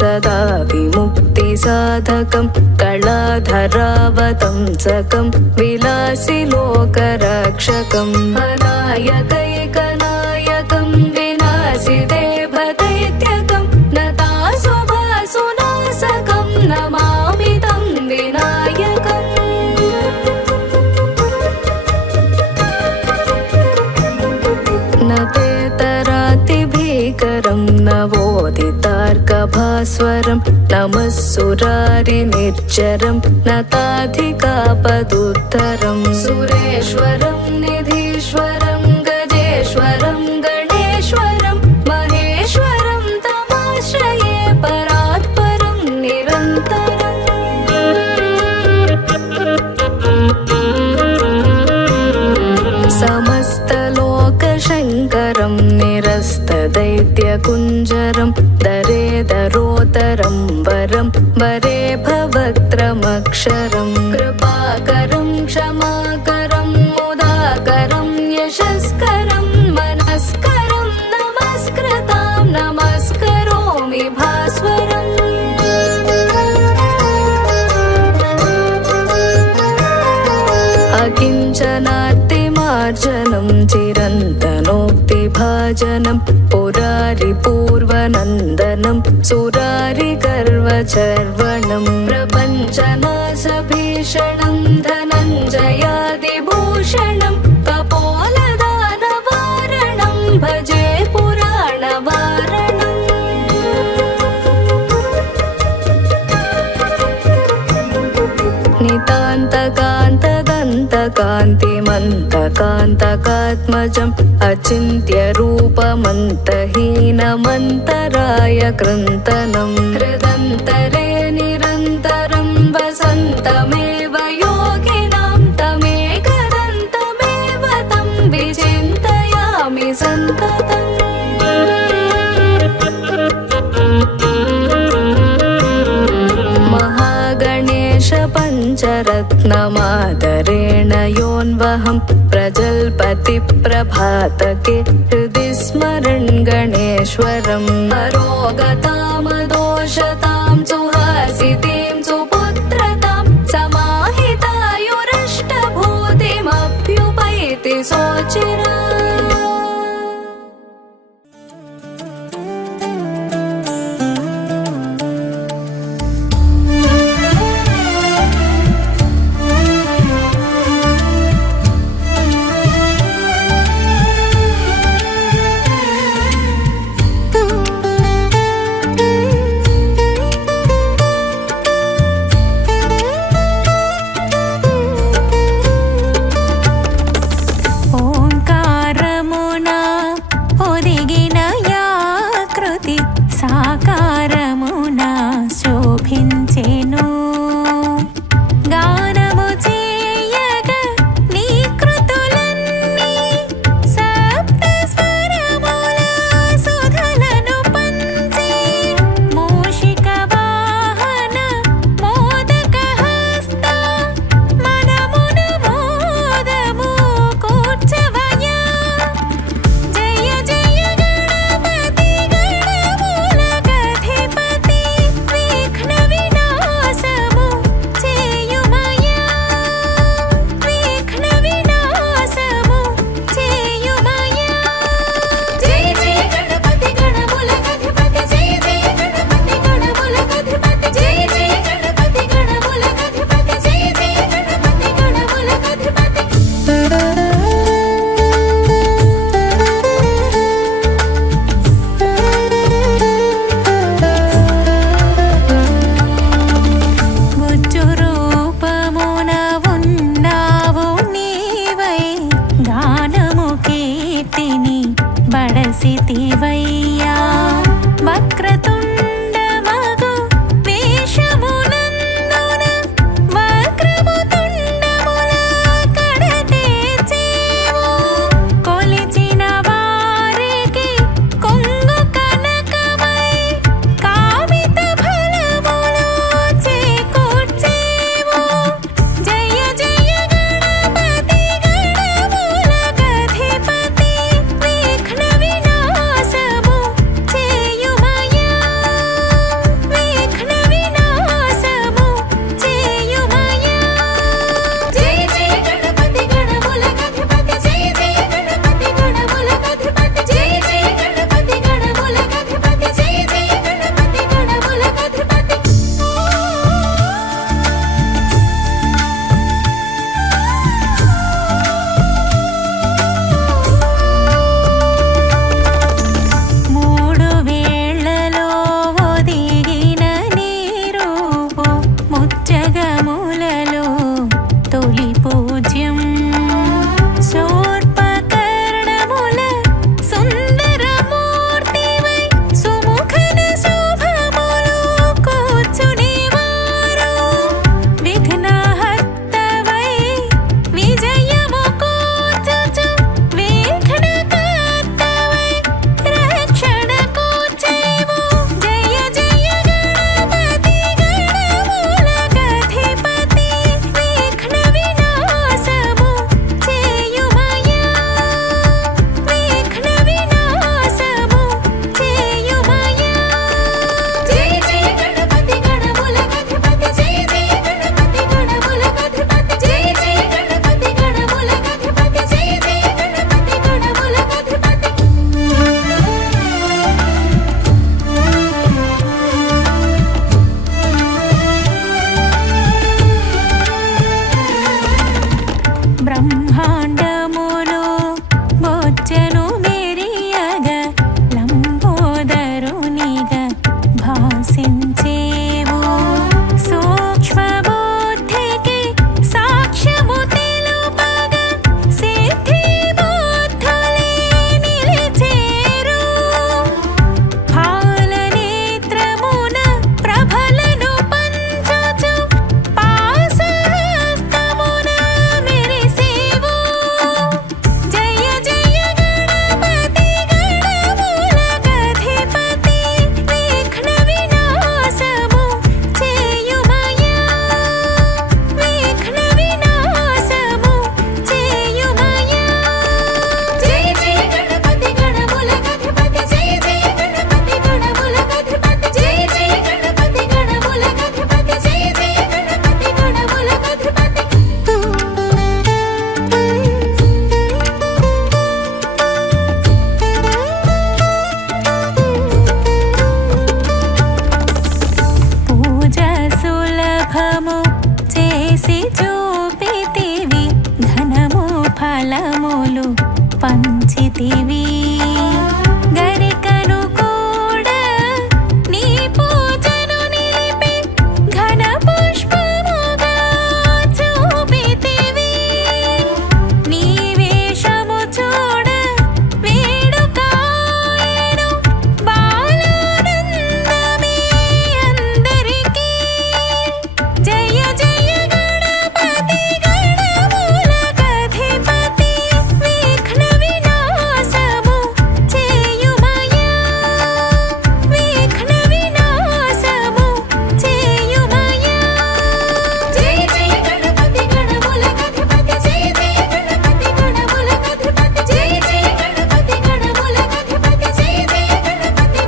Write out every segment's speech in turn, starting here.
सदा विमुक्तिसाधकं कलाधरावतंसकं विलासि लोकरक्षकम् अनायकैकनायकं विनाशि देवदैत्यकं नतासुभासुनाशकं नमामि तं विनायकम् न तेतरातिभीकरं नवोदितार्कभास्वरं नमः सुरारिनिर्जरं नताधिकापदुत्तरं सुरेश्वरं निधीश्वरं गजेश्वरं गणेश्वरं महेश्वरं तमाश्रये परात्परं निरन्तरम् समस्तलोकशङ्करं निरस्तदैत्यकुञ्जरं दरेदरोतरं वरं वरे भवक्त्रमक्षरं कृपाकरं क्षमाकरं मुदाकरं यशस्करं मनस्करं नमस्कृतां नमस्करोमि भास्वरम् अकिञ्चनार्तिमार्जनं चिरन्तनोक्तिभाजनं पुरारिपूर्वनन्दनं सुरारिगर्वचर्वणं प्रपञ्चनाशभीषणं धनञ्जयादिभूषणं कपोलदानवारणं भजे पुराणवारणम् नितान्तकान्तदन्तकान्तिमन्तकान्तकात्मजम् अचिन्त्यरूपमन्तहीनमन्तराय कृन्तनं हृदन्तरे निरन्तरं वसन्तमेव योगिनां तमेकदन्तमेव तं विचिन्तयामि सन्ततम् पञ्चरत्नमादरेण योऽन्वहं प्रजल्पतिप्रभातके हृदि स्मरन् गणेश्वरम् अरोगतामदोषतां सुहासितीं सुपुत्रतां समाहितायुरष्टभूतिमभ्युपैति सोचिरा ఫలములు పంచితివి గరికను కూడా నీ పూజను నిలిపి ఘన పుష్పముగా చూపితివి నీ వేషము చూడ వేడుకాయను బాలానందమే అందరికీ జయ జయ గణపతి గణములకధిపతి విఘ్న వినాశము చేయుమయా విఘ్న వినాశము చేయుమయా జయ జయ గణపతి గణములకధిపతి జయ జయ గణపతి గణములకధిపతి జయ జయ గణపతి గణములకధిపతి జయ జయ గణపతి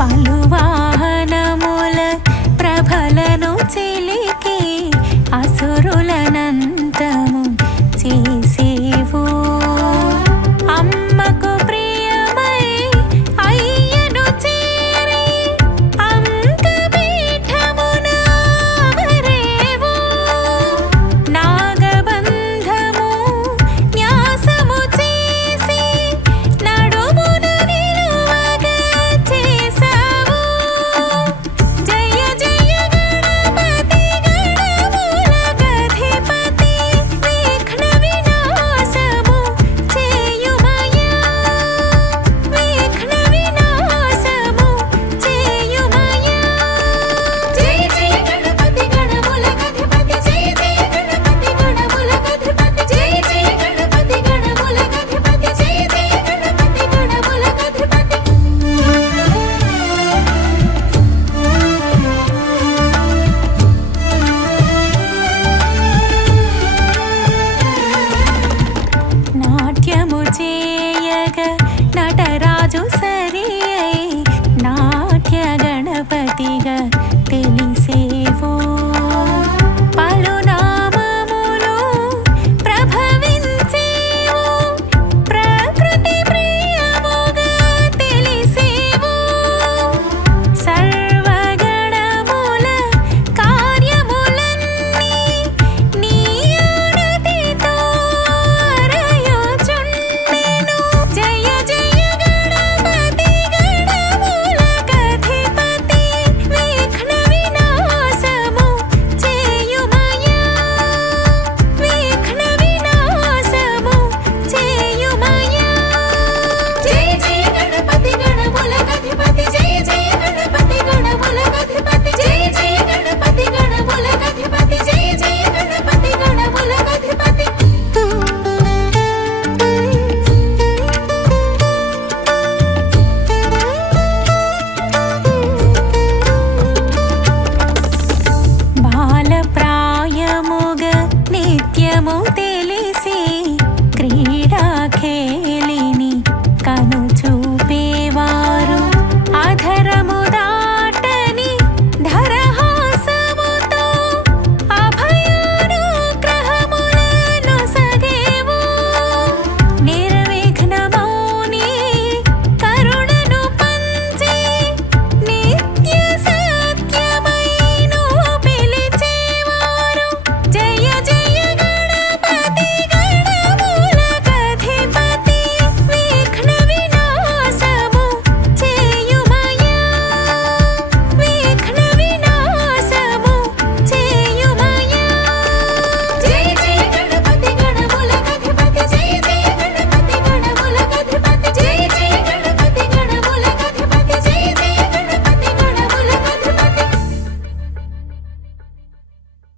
పలు వాహనముల ప్రభలను చిలికి అసురులనంతము చేసేవు అమ్మకు ప్రియమై అయ్యను చేరి అంకపీఠమున అమరేవు నాగబంధము న్యాసము చేసి నడుమున నిలువగా చేసావు జయ జయ గణపతి గణములకధిపతి విఘ్న వినాశము చేయుమయా విఘ్న వినాశము చేయుమయా జయ జయ గణపతి గణములకధిపతి జయ జయ గణపతి గణములకధిపతి జయ జయ గణపతి గణములకధిపతి జయ జయ గణపతి గణములకధిపతి నాట్యము చే